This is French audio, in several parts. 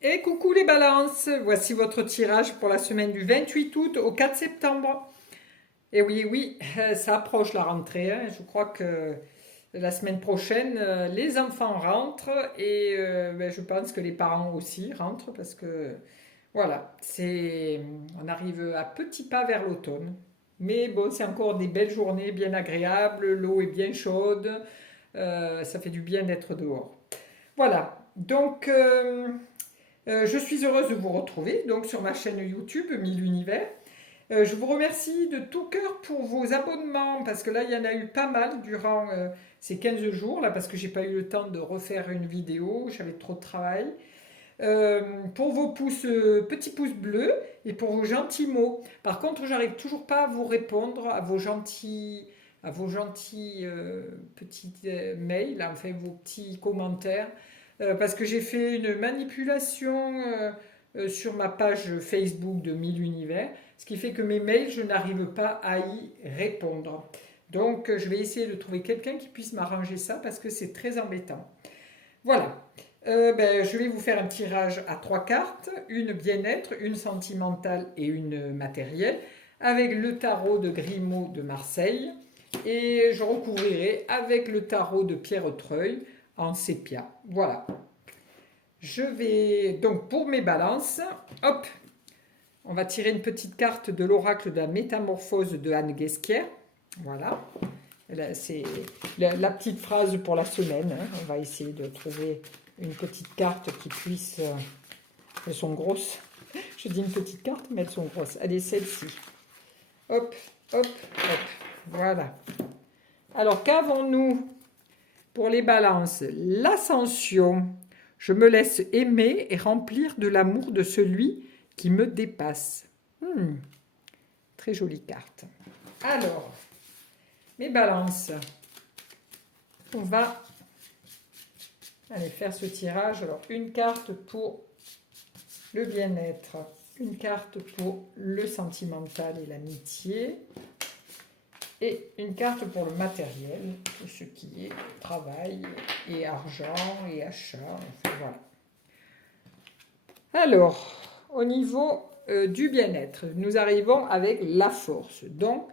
Et coucou les balances, voici votre tirage pour la semaine du 28 août au 4 septembre. Et oui, oui, ça approche la rentrée, hein. Je crois que la semaine prochaine, les enfants rentrent et je pense que les parents aussi rentrent parce que voilà, on arrive à petits pas vers l'automne. Mais bon, c'est encore des belles journées bien agréables, l'eau est bien chaude, ça fait du bien d'être dehors. Voilà, donc je suis heureuse de vous retrouver donc sur ma chaîne YouTube Mille Univers. Je vous remercie de tout cœur pour vos abonnements parce que là il y en a eu pas mal durant ces 15 jours là parce que j'ai pas eu le temps de refaire une vidéo, j'avais trop de travail. Pour vos petits pouces bleus et pour vos gentils mots. Par contre, j'arrive toujours pas à vous répondre à vos gentils petits mails, enfin vos petits commentaires, parce que j'ai fait une manipulation sur ma page Facebook de Mille Univers, ce qui fait que mes mails, je n'arrive pas à y répondre. Donc, je vais essayer de trouver quelqu'un qui puisse m'arranger ça parce que c'est très embêtant. Voilà. Je vais vous faire un tirage à trois cartes, une bien-être, une sentimentale et une matérielle, avec le tarot de Grimaud de Marseille. Et je recouvrirai avec le tarot de Pierre Treuil en sépia. Voilà. Je vais donc pour mes balances, hop, on va tirer une petite carte de l'oracle de la métamorphose de Anne Guesquière. Voilà. C'est la petite phrase pour la semaine, hein. On va essayer de trouver une petite carte qui puisse... elles sont grosses. Je dis une petite carte, mais elles sont grosses. Allez, celle-ci. Hop, hop, hop. Voilà. Alors, qu'avons-nous pour les balances? L'ascension. Je me laisse aimer et remplir de l'amour de celui qui me dépasse. Très jolie carte. Alors, mes balances. On va aller faire ce tirage. Alors, une carte pour le bien-être, une carte pour le sentimental et l'amitié, et une carte pour le matériel, tout ce qui est travail et argent et achat. Enfin, voilà. Alors, au niveau du bien-être, nous arrivons avec la force. Donc,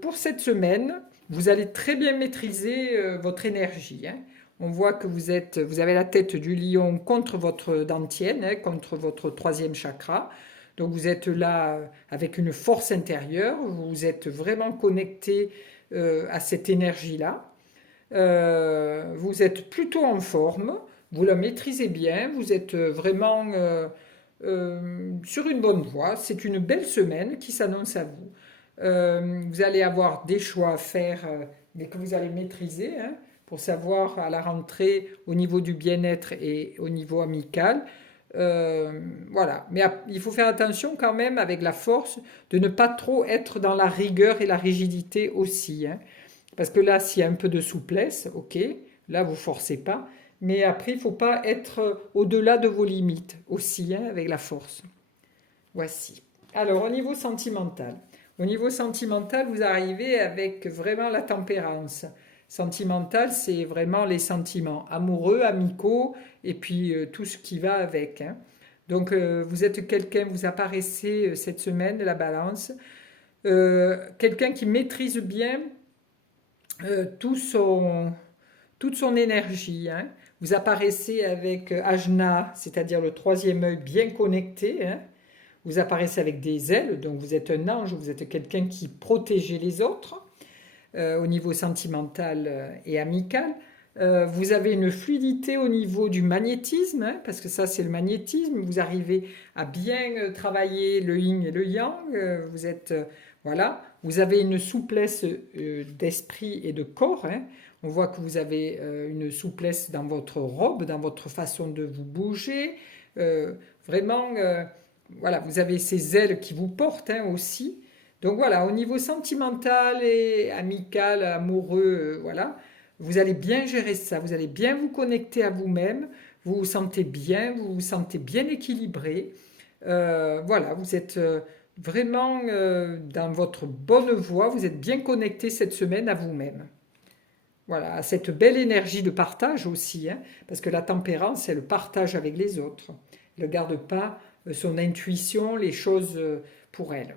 pour cette semaine, vous allez très bien maîtriser votre énergie, hein. On voit que vous avez la tête du lion contre votre dentienne, hein, contre votre troisième chakra. Donc vous êtes là avec une force intérieure, vous êtes vraiment connecté à cette énergie-là. Vous êtes plutôt en forme, vous la maîtrisez bien, vous êtes vraiment sur une bonne voie. C'est une belle semaine qui s'annonce à vous. Vous allez avoir des choix à faire, mais que vous allez maîtriser, hein, pour savoir à la rentrée au niveau du bien-être et au niveau amical. Voilà. Mais il faut faire attention quand même avec la force de ne pas trop être dans la rigueur et la rigidité aussi, hein. Parce que là, s'il y a un peu de souplesse, ok, là, vous forcez pas. Mais après, il ne faut pas être au-delà de vos limites aussi, hein, avec la force. Voici. Alors, au niveau sentimental. Au niveau sentimental, vous arrivez avec vraiment la tempérance. Sentimental, c'est vraiment les sentiments amoureux, amicaux, et puis tout ce qui va avec, hein. Donc, vous êtes quelqu'un, vous apparaissez cette semaine, la balance, quelqu'un qui maîtrise bien euh, tout son, toute son énergie, hein. Vous apparaissez avec Ajna, c'est-à-dire le troisième œil bien connecté, hein. Vous apparaissez avec des ailes, donc vous êtes un ange, vous êtes quelqu'un qui protège les autres au niveau sentimental et amical. Vous avez une fluidité au niveau du magnétisme, hein, parce que ça c'est le magnétisme. Vous arrivez à bien travailler le yin et le yang. Vous êtes voilà. Vous avez une souplesse d'esprit et de corps, hein. On voit que vous avez une souplesse dans votre robe, dans votre façon de vous bouger. Vraiment, voilà, vous avez ces ailes qui vous portent, hein, aussi. Donc voilà, au niveau sentimental et amical, amoureux, voilà, vous allez bien gérer ça, vous allez bien vous connecter à vous-même, vous vous sentez bien équilibré. Voilà, vous êtes vraiment dans votre bonne voie, vous êtes bien connecté cette semaine à vous-même. Voilà, à cette belle énergie de partage aussi, hein, parce que la tempérance, c'est le partage avec les autres. Elle ne garde pas son intuition, les choses pour elle.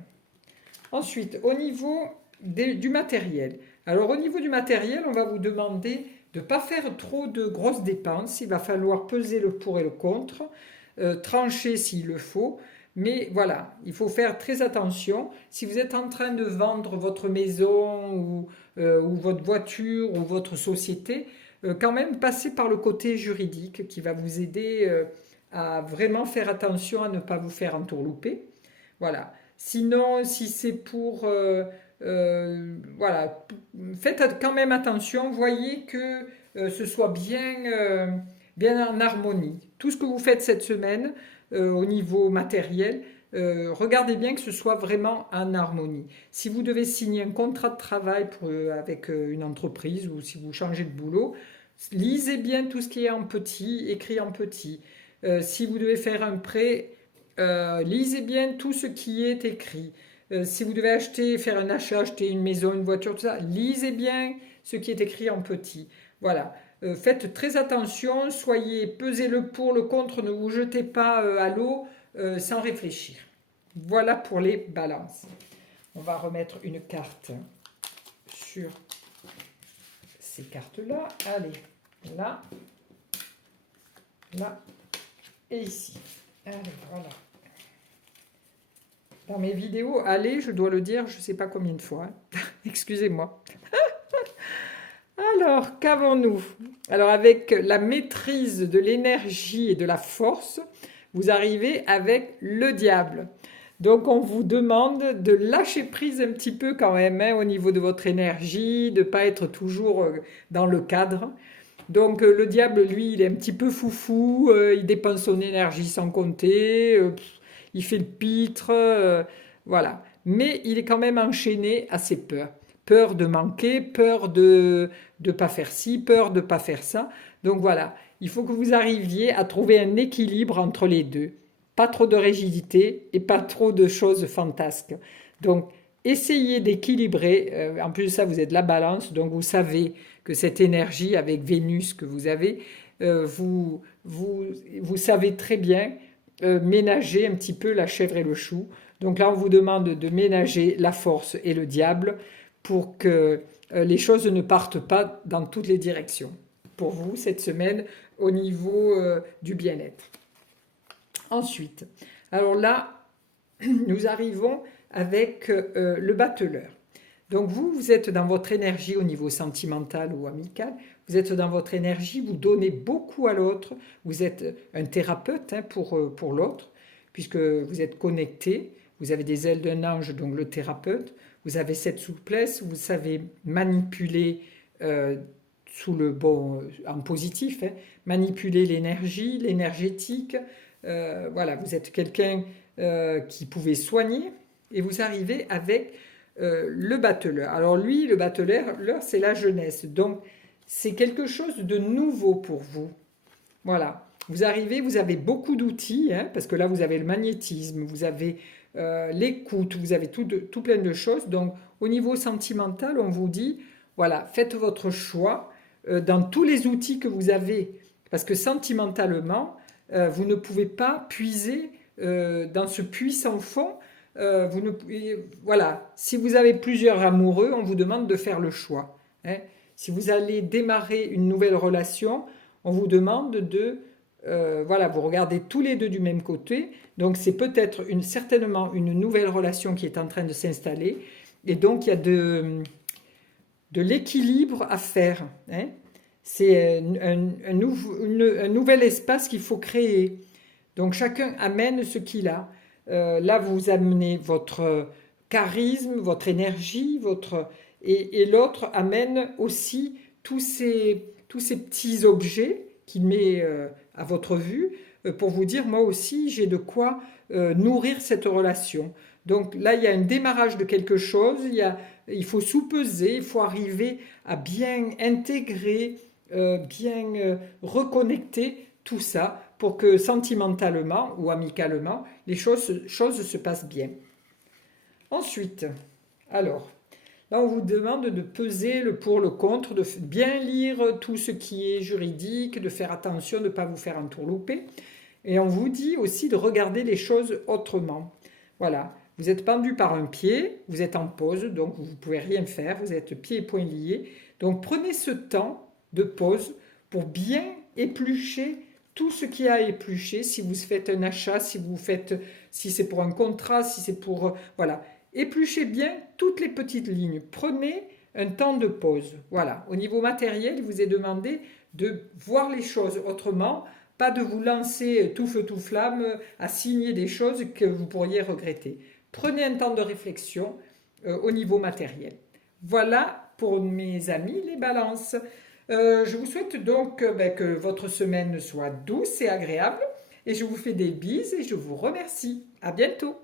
Ensuite, au niveau du matériel. Alors, au niveau du matériel, on va vous demander de ne pas faire trop de grosses dépenses. Il va falloir peser le pour et le contre, trancher s'il le faut. Mais voilà, il faut faire très attention. Si vous êtes en train de vendre votre maison ou votre voiture ou votre société, quand même passez par le côté juridique qui va vous aider à vraiment faire attention à ne pas vous faire entourlouper. Voilà. Sinon, si c'est pour... voilà, faites quand même attention, voyez que ce soit bien en harmonie. Tout ce que vous faites cette semaine au niveau matériel, regardez bien que ce soit vraiment en harmonie. Si vous devez signer un contrat de travail avec une entreprise ou si vous changez de boulot, lisez bien tout ce qui est en petit, écrit en petit. Si vous devez faire un prêt, lisez bien tout ce qui est écrit. Si vous devez faire un achat, acheter une maison, une voiture, tout ça, lisez bien ce qui est écrit en petit. Voilà. Faites très attention, pesez le pour, le contre, ne vous jetez pas à l'eau sans réfléchir. Voilà pour les balances. On va remettre une carte sur ces cartes-là. Allez, là, là et ici. Allez, voilà. Dans mes vidéos, allez, je dois le dire, je ne sais pas combien de fois. Hein. Excusez-moi. Alors, qu'avons-nous? Alors, avec la maîtrise de l'énergie et de la force, vous arrivez avec le diable. Donc, on vous demande de lâcher prise un petit peu quand même au niveau de votre énergie, de ne pas être toujours dans le cadre. Donc, le diable, lui, il est un petit peu foufou, il dépense son énergie sans compter, il fait le pitre, voilà. Mais il est quand même enchaîné à ses peurs. Peur de manquer, peur de ne pas faire ci, peur de ne pas faire ça. Donc voilà, il faut que vous arriviez à trouver un équilibre entre les deux. Pas trop de rigidité et pas trop de choses fantasques. Donc essayez d'équilibrer. En plus de ça, vous êtes la balance, donc vous savez que cette énergie avec Vénus que vous avez, vous savez très bien ménager un petit peu la chèvre et le chou. Donc là, on vous demande de ménager la force et le diable pour que les choses ne partent pas dans toutes les directions. Pour vous, cette semaine, au niveau du bien-être. Ensuite, alors là, nous arrivons avec le battleur. Donc vous êtes dans votre énergie au niveau sentimental ou amical, vous êtes dans votre énergie, vous donnez beaucoup à l'autre, vous êtes un thérapeute pour l'autre, puisque vous êtes connecté, vous avez des ailes d'un ange, donc le thérapeute, vous avez cette souplesse, vous savez manipuler en positif, manipuler l'énergie, l'énergétique, voilà, vous êtes quelqu'un qui pouvait soigner, et vous arrivez avec le battleur. Alors lui, le battleur, c'est la jeunesse. Donc, c'est quelque chose de nouveau pour vous. Voilà. Vous arrivez, vous avez beaucoup d'outils, parce que là, vous avez le magnétisme, vous avez l'écoute, vous avez tout plein de choses. Donc, au niveau sentimental, on vous dit, voilà, faites votre choix dans tous les outils que vous avez. Parce que sentimentalement, vous ne pouvez pas puiser dans ce puits sans fond. Voilà, si vous avez plusieurs amoureux, on vous demande de faire le choix. Si vous allez démarrer une nouvelle relation, on vous demande voilà, vous regardez tous les deux du même côté. Donc c'est peut-être certainement une nouvelle relation qui est en train de s'installer. Et donc il y a de l'équilibre à faire. C'est un nouvel espace qu'il faut créer. Donc chacun amène ce qu'il a. Là, vous amenez votre charisme, votre énergie, et l'autre amène aussi tous ces petits objets qu'il met à votre vue pour vous dire, moi aussi, j'ai de quoi nourrir cette relation. Donc là, il y a un démarrage de quelque chose, il faut sous-peser, il faut arriver à bien intégrer, bien reconnecter tout ça pour que sentimentalement ou amicalement, les choses se passent bien. Ensuite, alors, là on vous demande de peser le pour, le contre, de bien lire tout ce qui est juridique, de faire attention de ne pas vous faire entourlouper. Et on vous dit aussi de regarder les choses autrement. Voilà, vous êtes pendu par un pied, vous êtes en pause, donc vous ne pouvez rien faire, vous êtes pieds et poings liés. Donc prenez ce temps de pause pour bien éplucher tout ce qu'il y a à éplucher. Si vous faites un achat, si c'est pour un contrat, si c'est pour, voilà. Épluchez bien toutes les petites lignes. Prenez un temps de pause. Voilà. Au niveau matériel, il vous est demandé de voir les choses autrement, pas de vous lancer tout feu tout flamme à signer des choses que vous pourriez regretter. Prenez un temps de réflexion au niveau matériel. Voilà pour mes amis les balances. Je vous souhaite donc que votre semaine soit douce et agréable et je vous fais des bises et je vous remercie. À bientôt.